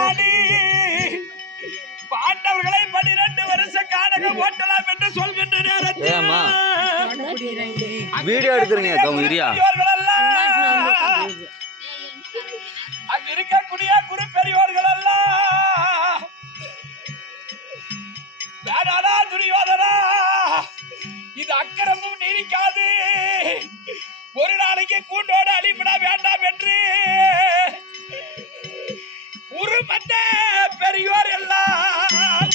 ஆடி பாண்டவர்களை பன்னிரண்டு வருஷ காலகம் ஓட்டலாம் என்று சொல்கின்ற? நேரத்தில் வீடியோ எடுக்கிறீங்க கௌரியா அங்க இருக்கக்கூடிய குரு பெரியோர்கள் எல்லாம் வேணாடா துரியோதனா. இது அக்கிரமும் நீடிக்காது. ஒரு நாளைக்கு கூண்டோடு அழிவிட வேண்டாம் என்று. உருமத்த பெரியோர் எல்லாம்.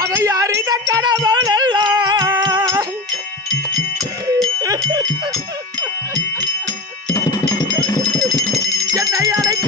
அதை அறிந்த கடவுள் என்னை அடக்கி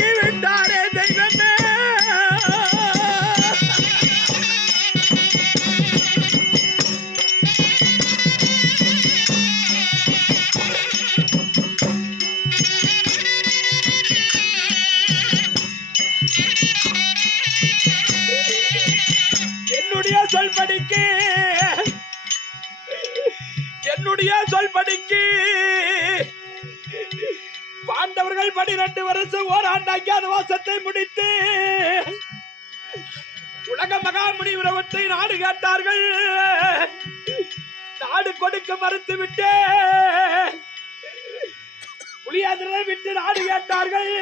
பனிரெண்டு வருஷம் ஓராண்டாக்கி வாசத்தை முடித்து உலக மகாமுனி உறவத்தை நாடு கேட்டார்கள். நாடு கொடுக்க மறுத்து விட்டு புளியாதிரை விட்டு நாடு கேட்டார்கள்.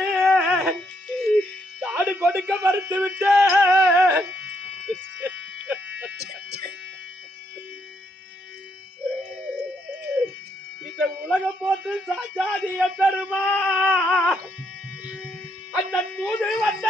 நாடு கொடுக்க மறுத்து விட்டு இந்த உலகம் போட்டு சாஜாதிய பெருமா அந்த தூது வந்த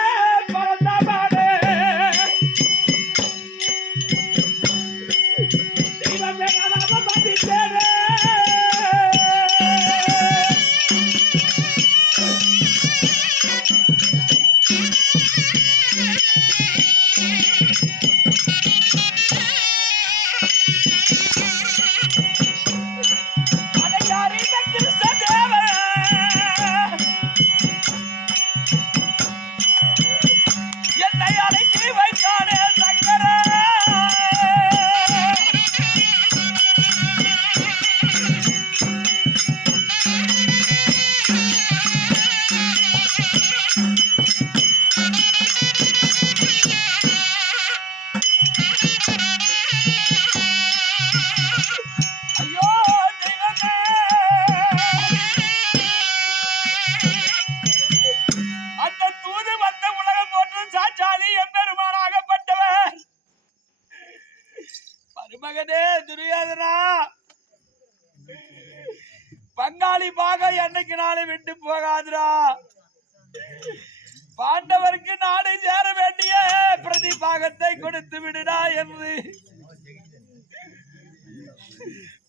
பிரதிபாகத்தை கொடுத்து விடுடா என்று.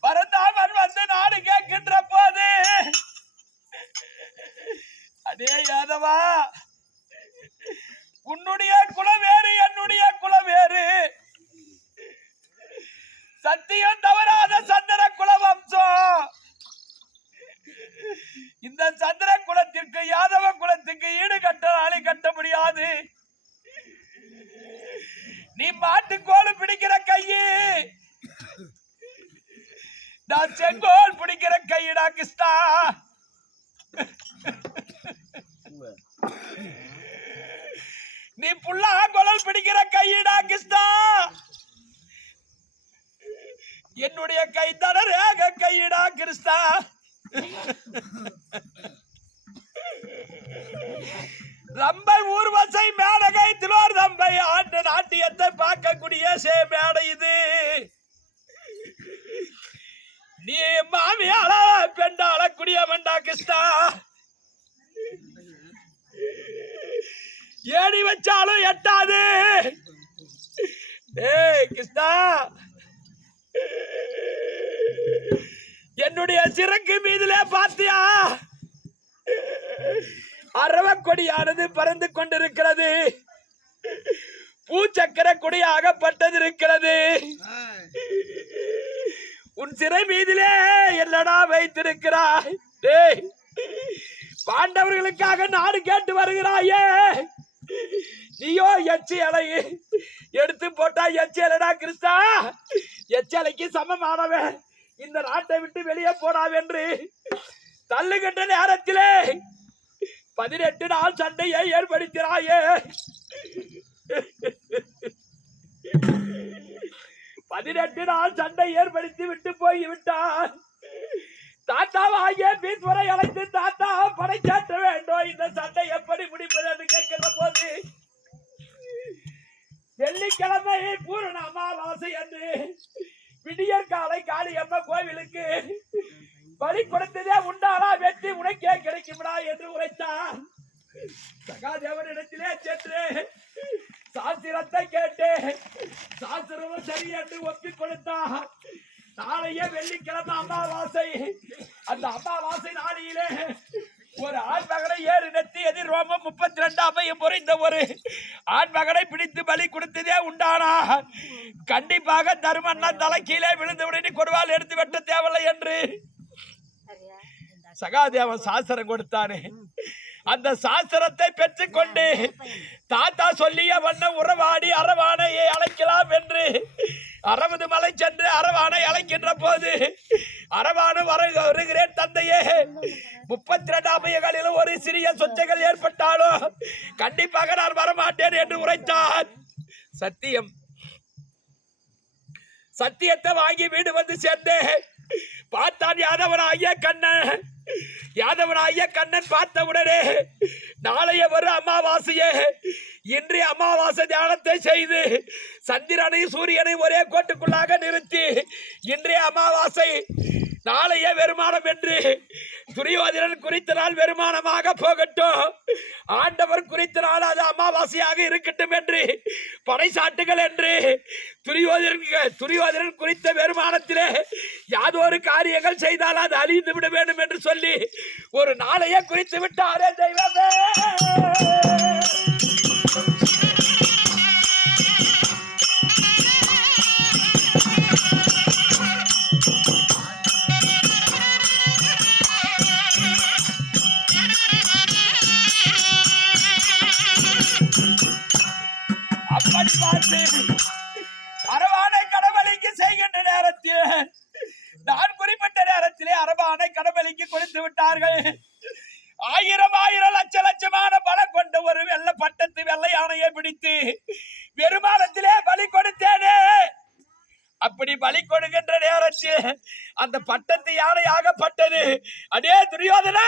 பரந்தாமன் வந்து நாடு கேட்கின்ற போது அதே யாதவா உன்னுடைய குலம் வேறு என்னுடைய குலம் வேறு. சத்தியம் தவறாத சந்திர குல வம்சம் இந்த சந்திர குலத்திற்கு யாதவ குலத்துக்கு ஈடு கட்ட நாளை கட்ட முடியாது நீ மாட்டுக்கோடு பிடிக்கிற கையு நான் செங்கோல் பிடிக்கிற கையிடா கிருஷ்ணா நீ புல்லா குழல் பிடிக்கிற கையிடா கிருஷ்ணா என்னுடைய கை தடரேக கையிடா கிருஷ்ணா ரம்பை ஊர்வசை மேடகை திலோர் தம்பை ஆண்டு நாட்டியத்தை பார்க்கக்கூடிய சே மேடை இது. நீ மாமியால பெண்டால குடியவன்டா கிருஷ்ணா. ஏணி வச்சாலும் எட்டாது. டேய் கிருஷ்ணா. என்னுடைய சிறக்கு மீதிலே பாத்தியா? அரவக்கொடியானது பறந்து கொண்டிருக்கிறது. பூச்சக்கர கொடியாகப்பட்டது இருக்கிறது. உன் சிறை மீதிலே என்னடா வைத்திருக்கிறாய்? டேய் பாண்டவர்களுக்காக நாடு கேட்டு வருகிறாயே. நீயோ எச்சி அலை எடுத்து போட்டா எச்சி அலடா கிறிஸ்தா எச்சலைக்கு சமமானவன். இந்த நாட்டை விட்டு வெளியே போடாவென்று தள்ளுகின்ற நேரத்திலே பதினெட்டு நாள் சண்டையை ஏற்படுத்தினாயே. பதினெட்டு நாள் சண்டை ஏற்படுத்தி விட்டு போய் விட்டான் தாத்தாவாகிய பீஸ்வரை அழைத்து தாத்தா படை சரி என்று ஒப்பிக் கொடுத்தார். நாளைய வெள்ளிக்கிழமை அமாவாசை. அந்த அமாவாசை நாளையிலே ஒரு ஆண் மகனை ஏறு நெத்தி எதிர் ரோமம் முப்பத்தி ரெண்டு அவையும் முறைந்த ஒரு ஆண் மகனை பிடித்து பலி கொடுத்ததே உண்டானா? கண்டிப்பாக தருமண்ணா தலை கீழே விழுந்து உடனே கொடுவால் எடுத்து வெட்ட தேவையில்லை என்று. சகாதேவன் சாஸ்திரம் கொடுத்தானே. அந்த சாஸ்திரத்தை பெற்றுக்கொண்டு தாத்தா சொல்லிய வண்ண உறவாடி அரவானையை வாங்கி வீடு வந்து சேர்ந்தேன். பார்த்தான் யாதவனாகிய கண்ணன். யாதவனாகிய கண்ணன் பார்த்த உடனே நாளைய வரும் அமாவாசையே. இன்றைய அமாவாசை தியானத்தை செய்து சந்திரனை சூரியனை ஒரே கோட்டுக்குள்ளாக நிறுத்தி இன்றைய அமாவாசை. நாளையே வருமானம் என்று. துரியோதனன் குறித்த நாள் வருமானமாக போகட்டும். ஆண்டவர் குறித்த நாள் அது அமாவாசையாக இருக்கட்டும் என்று. படைசாட்டுகள் என்று. துரியோதனன் துரியோதனன் குறித்த வருமானத்திலே யாதொரு காரியங்கள் செய்தால் அது அழிந்து விட வேண்டும் என்று சொல்லி ஒரு நாளையே குறித்து விட்டாரே தெய்வமே. அப்படி பார்த்து அரவானை கடவுளிக்கு செய்கின்ற நேரத்தில் நான் குறிப்பிட்ட நேரத்திலே அரபானை கடவுளிக்கு கொடுத்து விட்டார்கள். ஆயிரம் ஆயிரம் லட்ச லட்சமான பலம் கொண்ட ஒரு வெள்ள பட்டத்து வெள்ளை யானையை பிடித்து பெருமானத்திலே பலி கொடுத்தேனே. அப்படி பலி கொடுக்கின்ற நேரத்தில் அந்த பட்டத்து யானையாகப்பட்டது அதே துரியோதனா!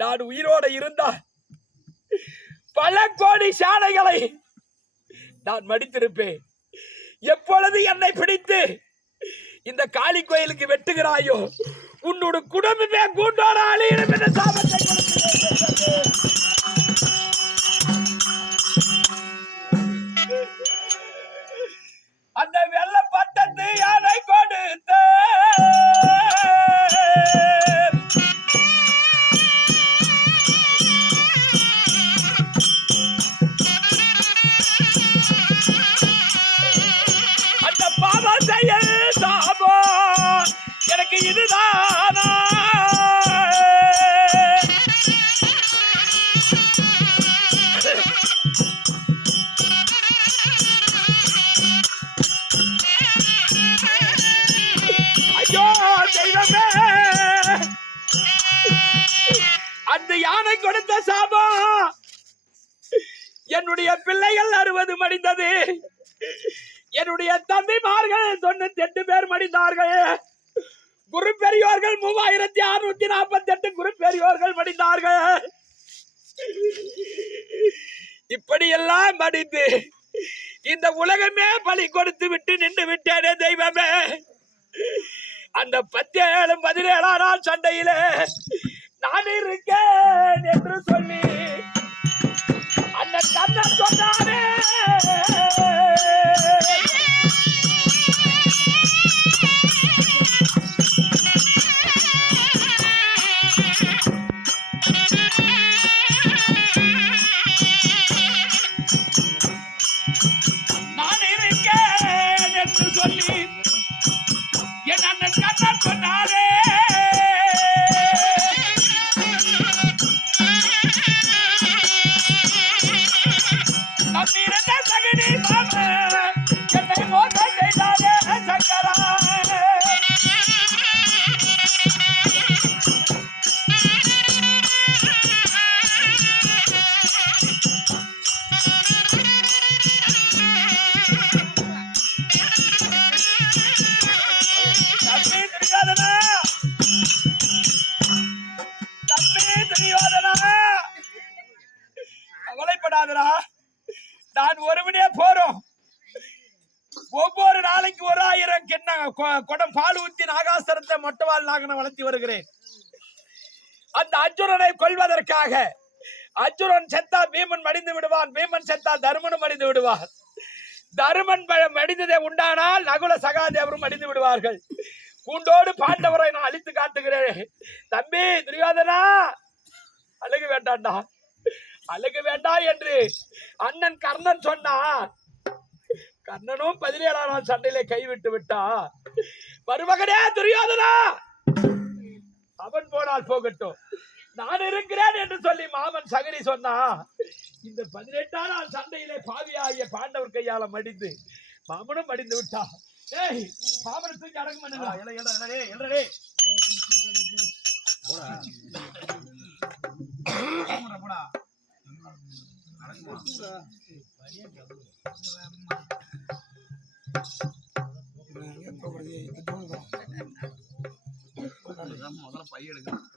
நான் உயிரோடு இருந்தா பல கோடி சாலைகளை நான் மடித்திருப்பேன். எப்பொழுது என்னை பிடித்து இந்த காளி கோயிலுக்கு வெட்டுகிறாயோ உன்னோட குடும்பமே கூண்டோட அழியிடும் என்ற சாபத்தை அந்த என்னுடைய பிள்ளைகள் அறுபது மடிந்தது. என்னுடைய தம்பிமார்கள் தொண்ணூத்தி எட்டு பேர் மடிந்தார்கள். குரு பெரியோர்கள் மூவாயிரத்தி அறுநூத்தி நாற்பத்தி எட்டு குரு பெரியோர்கள் மடிந்தார்கள். இப்படியெல்லாம் மடிந்து இந்த உலகமே பலி கொடுத்து விட்டு நின்று விட்டேனே தெய்வமே. அந்த பத்தேழு பதினேழாம் நாள் சண்டையில நான் இருக்கேன் என்று சொல்லி அந்த கண்ணன் நம்பியிருந்த என்னை மோசம் செய்தாரே சங்கரா கவலைப்படாதடா. நான் ஒருவனே போறோம். ஒவ்வொரு நாளைக்கு ஒரு ஆயிரம் கிண்ணம் கொ- குடம் பால் ஊத்தி நாகாசரத்தை மொட்டவால் நாகனை வளர்த்தி வருகிறேன். அந்த அர்ஜுனனை கொல்வதற்காக அர்ஜுனன் செத்தா பீமன் மடிந்து விடுவான் பீமன் செத்தா தருமனும் மடிந்து விடுவான். தருமன் மடிந்ததை மடிந்ததே உண்டானால் நகுல சகாதேவரும் மடிந்து விடுவார்கள். கூண்டோடு பாண்டவரை நான் அழித்து காட்டுகிறேன். தம்பி துரியோதனா அழுக வேண்டாண்டா. அழுக வேண்டாம் என்று அண்ணன் கர்ணன் சொன்னான் கர்ணனும் பதினேழாம் நாள் சண்டையிலே கைவிட்டு விட்டா மருமகனே துரியோதனா! அவன் போனால் போகட்டும். நான் இருக்கிறேன் என்று சொல்லி மாமன் சகரி சொன்னா இந்த பதினெட்டாம் நாள் சண்டையிலே பாவியாகிய பாண்டவர் கையால மடிந்து மாமனும் மடிந்து விட்டா ஏய் மாமனை தூக்கி அடக்கம் பண்ணுங்க. முதல்ல பையன் எடுக்கணும்